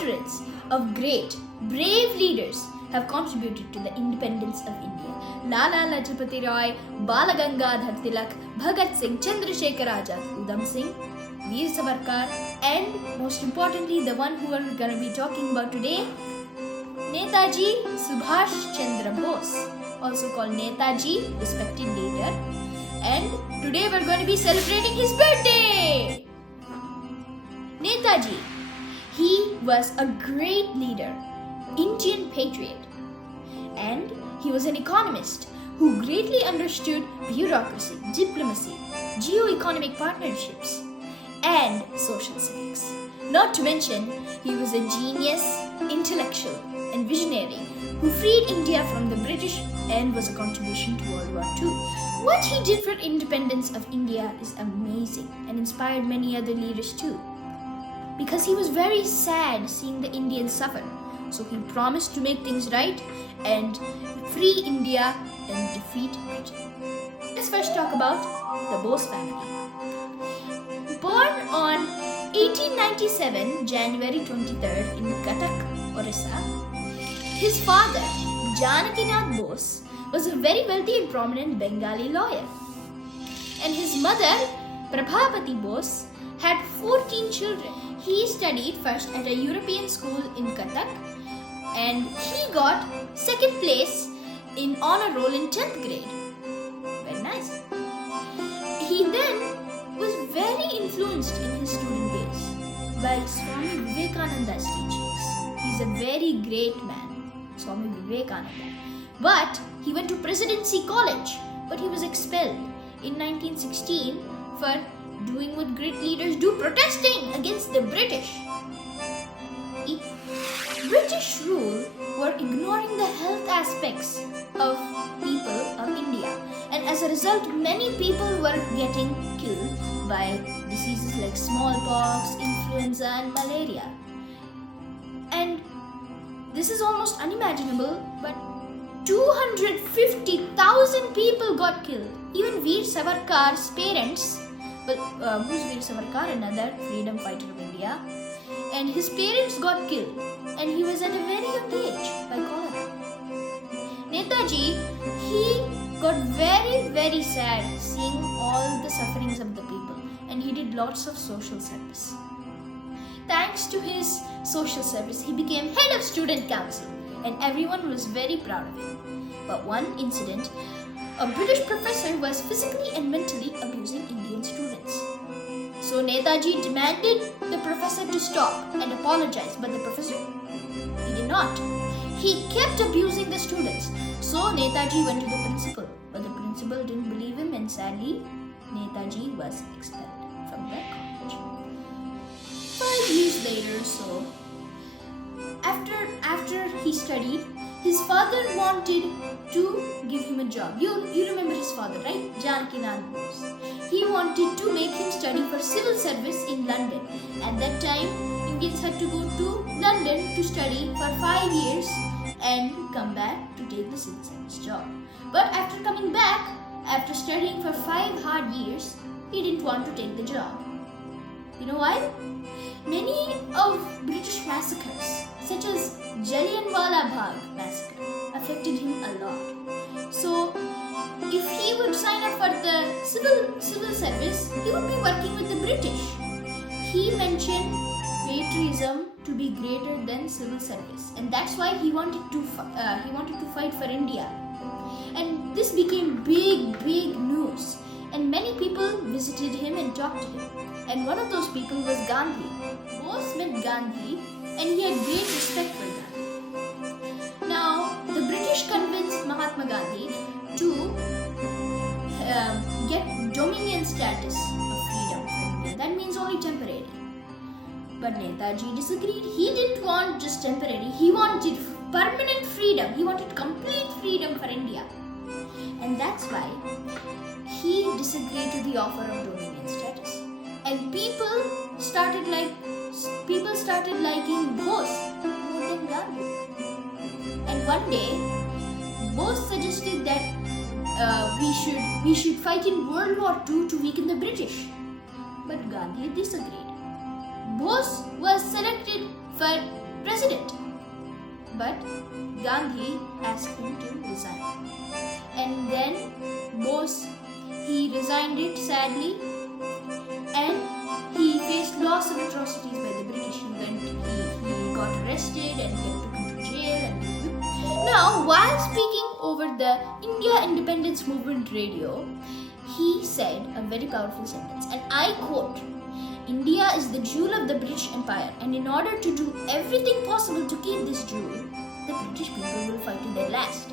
hundreds of great, brave leaders have contributed to the independence of India. Lala Lajpati Rai, Bal Gangadhar Tilak, Bhagat Singh, Chandrasekhar Azad, Udham Singh, Veer Savarkar, and most importantly, the one who we're going to be talking about today, Netaji Subhas Chandra Bose, also called Netaji, respected leader. And today we're going to be celebrating his birthday. Netaji, he was a great leader, Indian patriot, and he was an economist who greatly understood bureaucracy, diplomacy, geo-economic partnerships, and social civics. Not to mention, he was a genius, intellectual, and visionary who freed India from the British and was a contribution to World War II. What he did for independence of India is amazing and inspired many other leaders too. Because he was very sad seeing the Indians suffer. So he promised to make things right and free India and defeat Britain. Let's first talk about the Bose family. Born on 1897, January 23rd in Cuttack, Orissa, his father, Jagannath Bose, was a very wealthy and prominent Bengali lawyer. And his mother, Prabhapati Bose, had 14 children. He studied first at a European school in Cuttack and he got second place in honor roll in 10th grade. Very nice. He then was very influenced in his student days by Swami Vivekananda's teachings. He's a very great man, Swami Vivekananda. But he went to Presidency College, but he was expelled in 1916 for doing what great leaders do, protesting against the British. British rule were ignoring the health aspects of people of India, and as a result, many people were getting killed by diseases like smallpox, influenza, and malaria. And this is almost unimaginable, but 250,000 people got killed. Even Veer Savarkar's parents, who's Veer Savarkar? Another freedom fighter of India. And his parents got killed. And he was at a very young age by cholera. Netaji, he got very, very sad seeing all the sufferings of the people. And he did lots of social service. Thanks to his social service, he became head of student council. And everyone was very proud of him. But one incident, a British professor was physically and mentally abusing Indian students. So Netaji demanded the professor to stop and apologize, but the professor, he did not. He kept abusing the students. So Netaji went to the principal, but the principal didn't believe him, and sadly, Netaji was expelled from the college. 5 years later, so after he studied, his father wanted to give him a job. You remember his father, right? Jagannath Bose. He wanted to make him study for civil service in London. At that time, Indians had to go to London to study for 5 years and come back to take the civil service job. But after coming back, after studying for 5 hard years, he didn't want to take the job. You know why? Many of British massacres, such as Jallianwala Bagh massacre, affected him a lot. So, if he would sign up for the civil service, he would be working with the British. He mentioned patriotism to be greater than civil service, and that's why he wanted to fight for India. And this became big news, and many people visited him and talked to him. And one of those people was Gandhi. Bose met Gandhi, and he had great respect for Gandhi. Now, the British convinced Mahatma Gandhi to get dominion status of freedom for India. That means only temporary. But Netaji disagreed. He didn't want just temporary. He wanted permanent freedom. He wanted complete freedom for India. And that's why he disagreed to the offer of dominion status. And people started liking Bose more than Gandhi. And one day, Bose suggested that we should fight in World War II to weaken the British. But Gandhi disagreed. Bose was selected for president. But Gandhi asked him to resign. And then Bose, he resigned it sadly, and he faced lots of atrocities by the British. He got arrested and they took him to jail. Now, while speaking over the India Independence Movement radio, he said a very powerful sentence, and I quote, "India is the jewel of the British Empire, and in order to do everything possible to keep this jewel, the British people will fight to their last.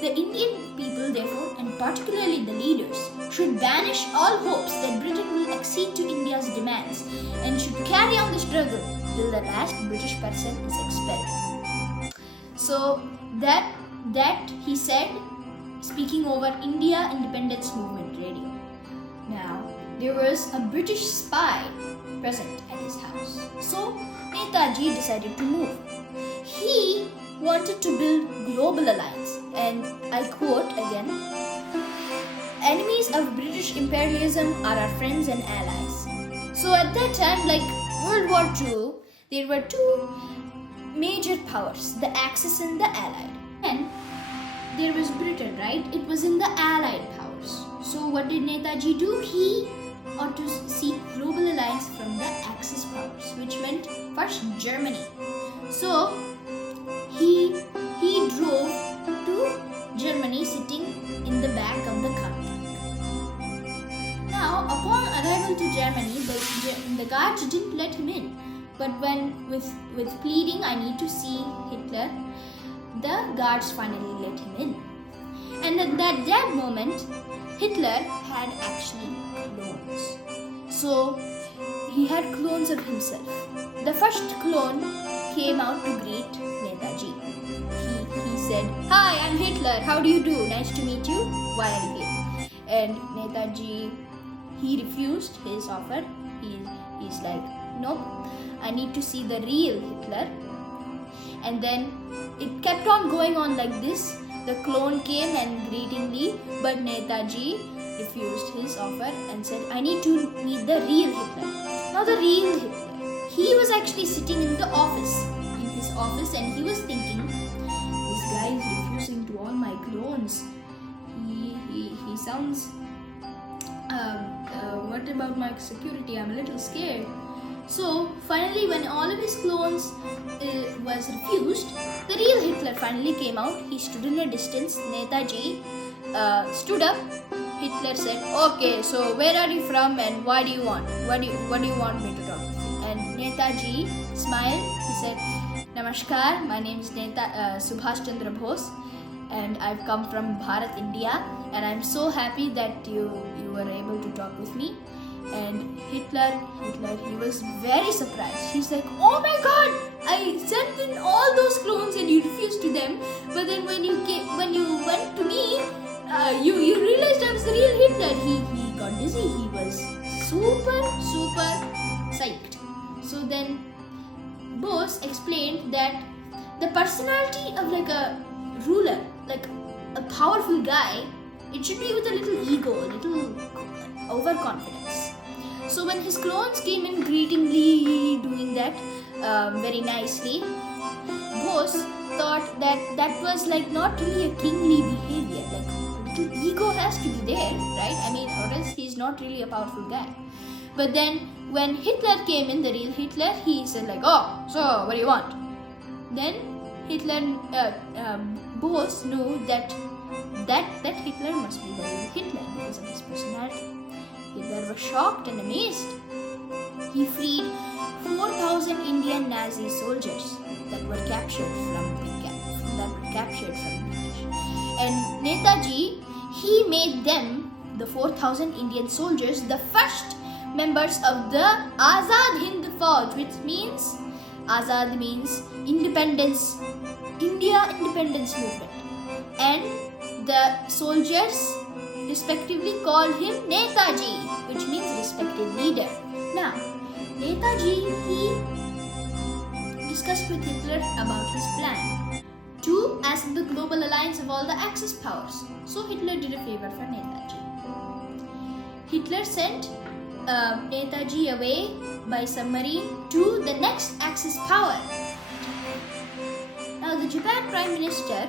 The Indian people, therefore, and particularly the leaders, should banish all hopes that Britain will accede to India's demands and should carry on the struggle till the last British person is expelled." So that he said, speaking over India Independence Movement radio. Now, there was a British spy present at his house. So Netaji decided to move. He wanted to build global alliance, and I quote again, "Enemies of British imperialism are our friends and allies." So at that time, like World War II, there were two major powers, the Axis and the Allied. And there was Britain, right? It was in the Allied powers. So what did Netaji do? He ought to seek global alliance from the Axis powers, which meant first Germany. So he drove to Germany, sitting in the back of the car. Now, upon arrival to Germany, the guards didn't let him in. But when, with pleading, "I need to see Hitler," the guards finally let him in. And at that moment, Hitler had actually clones. So he had clones of himself. The first clone came out to greet Netaji. He said, "Hi, I'm Hitler. How do you do? Nice to meet you. Why are you here?" And Netaji, he refused his offer. He's like, "Nope, I need to see the real Hitler." And then it kept on going on like this. The clone came and greetingly, but Netaji refused his offer and said, "I need to meet the real Hitler." Now the real Hitler, he was actually sitting in his office, and he was thinking, "This guy is refusing to all my clones. He sounds, what about my security? I'm a little scared." So finally, when all of his clones was refused, the real Hitler finally came out. He stood in a distance. Netaji stood up. Hitler said, "Okay, so where are you from and what do you want? What do you want me to talk to you?" And Netaji smiled. He said, "Namaskar, my name is Subhas Chandra Bose, and I've come from Bharat, India, and I'm so happy that you were able to talk with me." And Hitler, he was very surprised. He's like, "Oh my God! I sent in all those clones and you refused to them. But then when you went to me, you realized I was the real Hitler." He got dizzy. He was super psyched. So then Bose explained that the personality of like a ruler, like a powerful guy, it should be with a little ego, a little overconfidence. So when his clones came in greetingly, doing that very nicely, Bose thought that was like not really a kingly behavior. Like a little ego has to be there, right? I mean, or else he's not really a powerful guy. But then when Hitler came in, the real Hitler, he said like, "Oh, so what do you want?" Then Hitler, Bose knew that Hitler must be the real Hitler because of his personality. Hitler was shocked and amazed. He freed 4,000 Indian Nazi soldiers that were captured from British. And Netaji, he made them, the 4,000 Indian soldiers, the first members of the Azad Hind Fauj, which means Azad means independence, India Independence Movement. And the soldiers respectively called him Netaji, which means respected leader. Now, Netaji, he discussed with Hitler about his plan to ask the global alliance of all the Axis powers. So Hitler did a favor for Netaji. Hitler sent Netaji away by submarine to the next Axis power. Japan Prime Minister,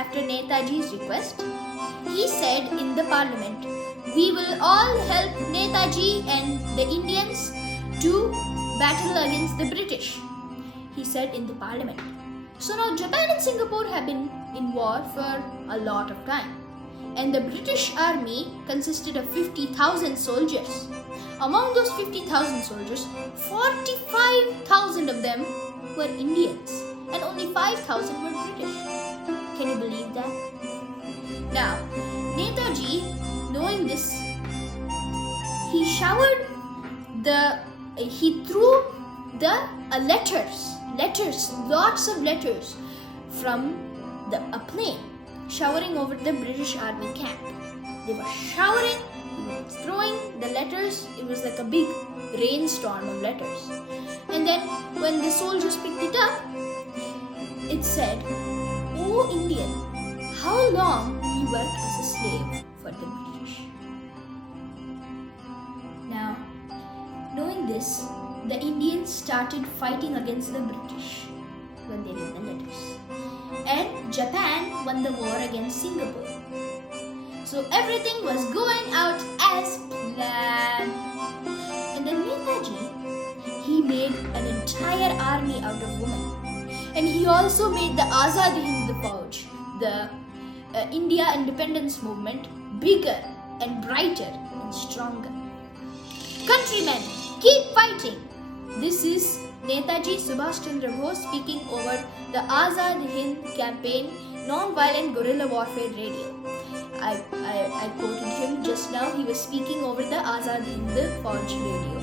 after Netaji's request, he said in the parliament, "We will all help Netaji and the Indians to battle against the British," he said in the parliament. So now Japan and Singapore have been in war for a lot of time. And the British army consisted of 50,000 soldiers. Among those 50,000 soldiers, 45,000 of them were Indians and only 5,000 were British. Can you believe that? Now, Netaji, knowing this, he threw the letters, lots of letters from a plane, showering over the British army camp. They were showering, throwing the letters. It was like a big rainstorm of letters. And then when the soldiers picked it up, it said, "Oh Indian, how long will you work as a slave for the British?" Now, knowing this, the Indians started fighting against the British when they read the letters. And Japan won the war against Singapore. So everything was going out as planned. And then Netaji, he made an entire army out of women. And he also made the Azad Hind Fauj, the India independence movement, bigger and brighter and stronger. Countrymen, keep fighting! This is Netaji Subhas Chandra Bose speaking over the Azad Hind campaign, non-violent guerrilla warfare radio. I quoted him just now. He was speaking over the Azad Hind Fauj radio.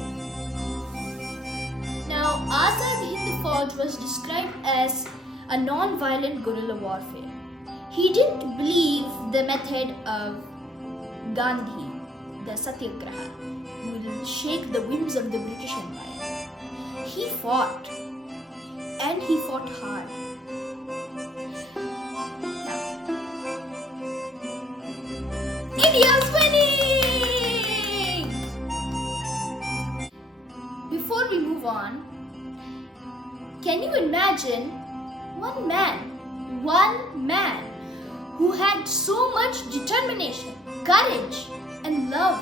Now, Azad Hind Fauj was described as a non-violent guerrilla warfare. He didn't believe the method of Gandhi, the Satyagraha, who will shake the winds of the British Empire. He fought, and he fought hard. Now, India's winning! Before we move on, can you imagine one man who had so much determination, courage, and love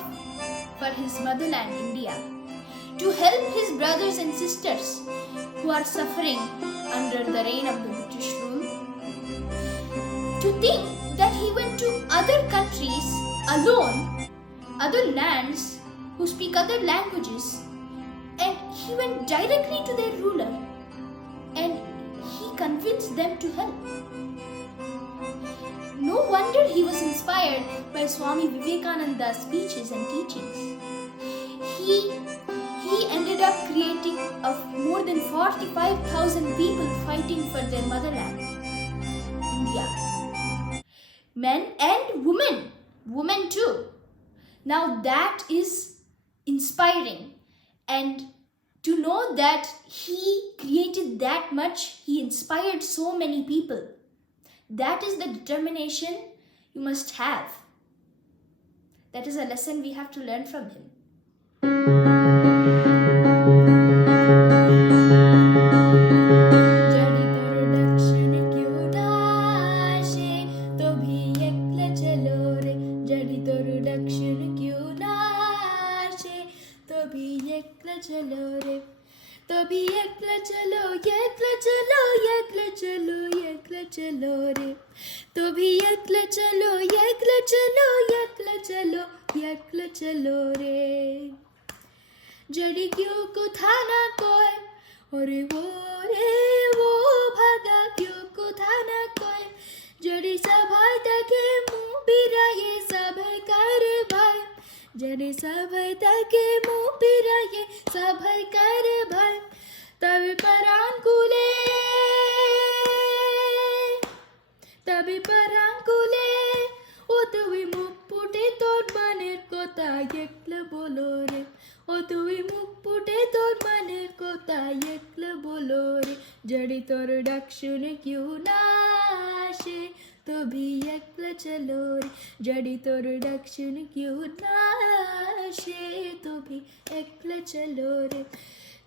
for his motherland, India, to help his brothers and sisters who are suffering under the reign of the British rule? To think that he went to other countries alone, other lands who speak other languages, and he went directly to their ruler and he convinced them to help. No wonder he was inspired by Swami Vivekananda's speeches and teachings. He ended up creating more than 45,000 people fighting for their motherland, India. Men and women too. Now that is inspiring, and to know that he created that much, he inspired so many people. That is the determination you must have. That is a lesson we have to learn from him. जड़ी क्यों को था ना कोई और वो भागा क्यों को था ना कोई जड़ी सभाई तके मुँह पिराये सभै कर भाई जड़ी सभाई तके मुँह पिराये सभै कर भाई तभी परांकुले ओ तुवी मुप्पुटे तोर मानेर कोता एकला बोलो रे ओ तुवी मुप्पुटे तोर मानेर कोता एकला बोलो रे जड़ी तोर डाक शुने क्यों ना आशे तो भी एकला चलो रे जड़ी तोर डाक शुने क्यों ना आशे तो भी एकला चलो रे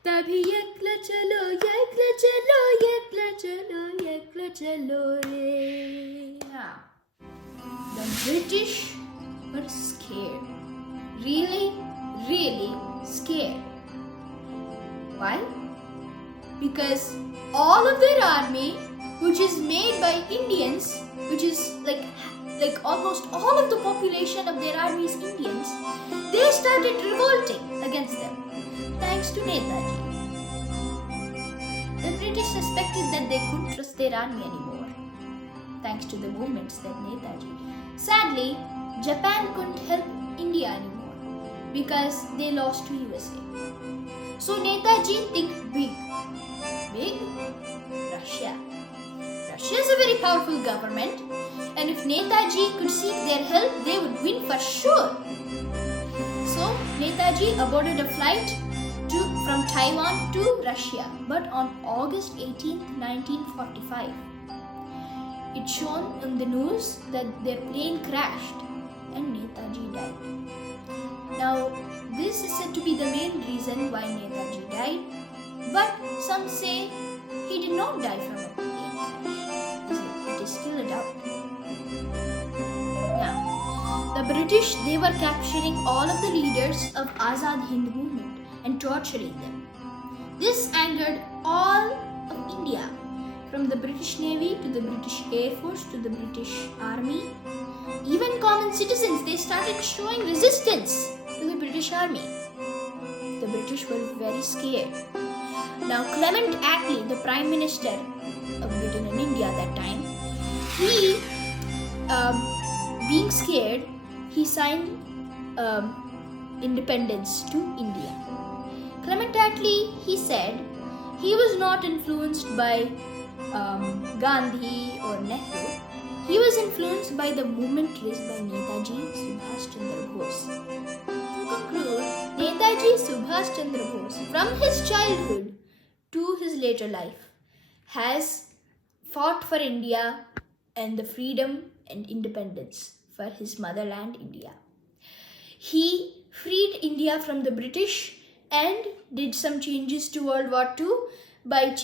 तभी एकला चलो एकला चलो एकला चलो एकला चलो रे. Yeah. The British were scared. Really, really scared. Why? Because all of their army, which is made by Indians, which is like almost all of the population of their army is Indians, they started revolting against them, thanks to Netaji. The British suspected that they couldn't trust their army anymore, thanks to the movements that Netaji. Sadly, Japan couldn't help India anymore because they lost to USA. So Netaji think big. Big? Russia. Russia is a very powerful government, and if Netaji could seek their help, they would win for sure. So Netaji aborted a flight from Taiwan to Russia, but on August 18th, 1945. It's shown in the news that their plane crashed and Netaji died. Now, this is said to be the main reason why Netaji died, but some say he did not die from a plane crash. It is still a doubt. Now, the British, they were capturing all of the leaders of Azad Hind movement and torturing them. This angered all of India, from the British Navy to the British Air Force to the British Army. Even common citizens, they started showing resistance to the British Army. The British were very scared. Now Clement Attlee, the Prime Minister of Britain and India at that time, he, being scared, he signed independence to India. Clement Attlee, he said, he was not influenced by Gandhi or Nehru. He was influenced by the movement raised by Netaji Subhas Chandra Bose. To conclude, Netaji Subhas Chandra Bose, from his childhood to his later life, has fought for India and the freedom and independence for his motherland, India. He freed India from the British and did some changes to World War II by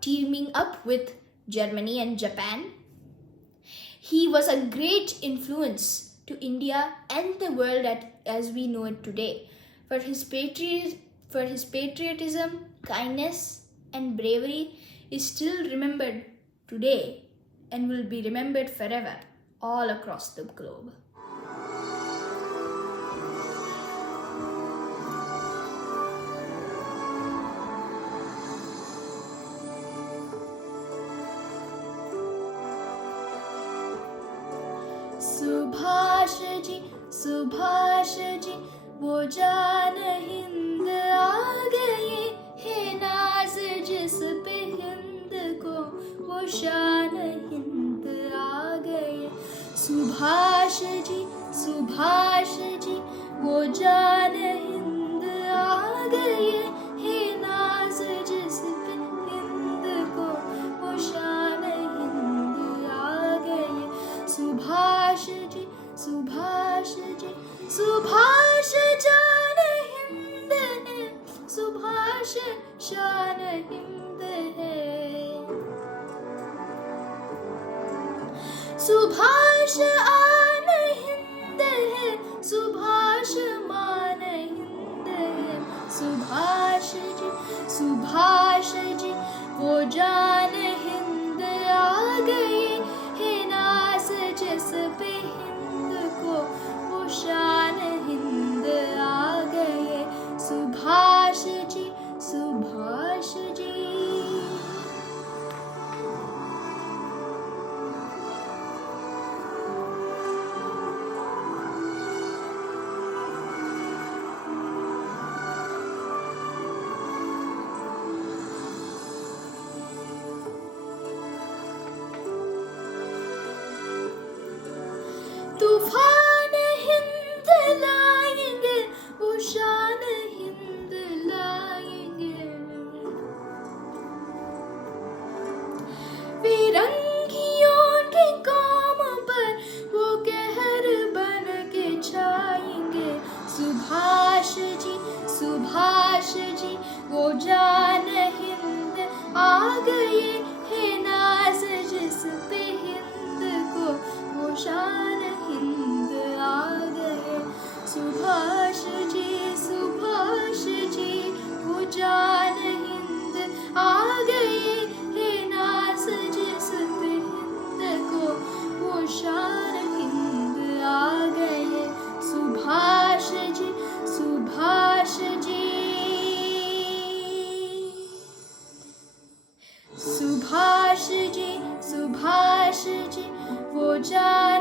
teaming up with Germany and Japan. He was a great influence to India and the world as we know it today for his patriotism, kindness and bravery is still remembered today and will be remembered forever all across the globe. Subhash ji वो जान हिंद आ गए, हे नाज जिस पे हिंद को वो शान हिंद आ गए. सुभाष जी वो जान हिंद आ गए, हे नाज जिस पे हिंद को वो शान हिंद आ गए. सुभाष जान हिंद है, सुभाष शान हिंद है. सुभाष आन हिंद है, सुभाष मान हिंद है. सुभाष जी वो जान हिंद आ गए, हे नाज जिस पे हिंद को वो शान हिंद आ गए. सुभाष जी तूफान हिंद लाएंगे, वो शान हिंद लाएंगे. फिरंगियों के काम पर वो कहर बन के छाएंगे. सुभाष जी वो जान हिंद आ गए, हे नाज যায়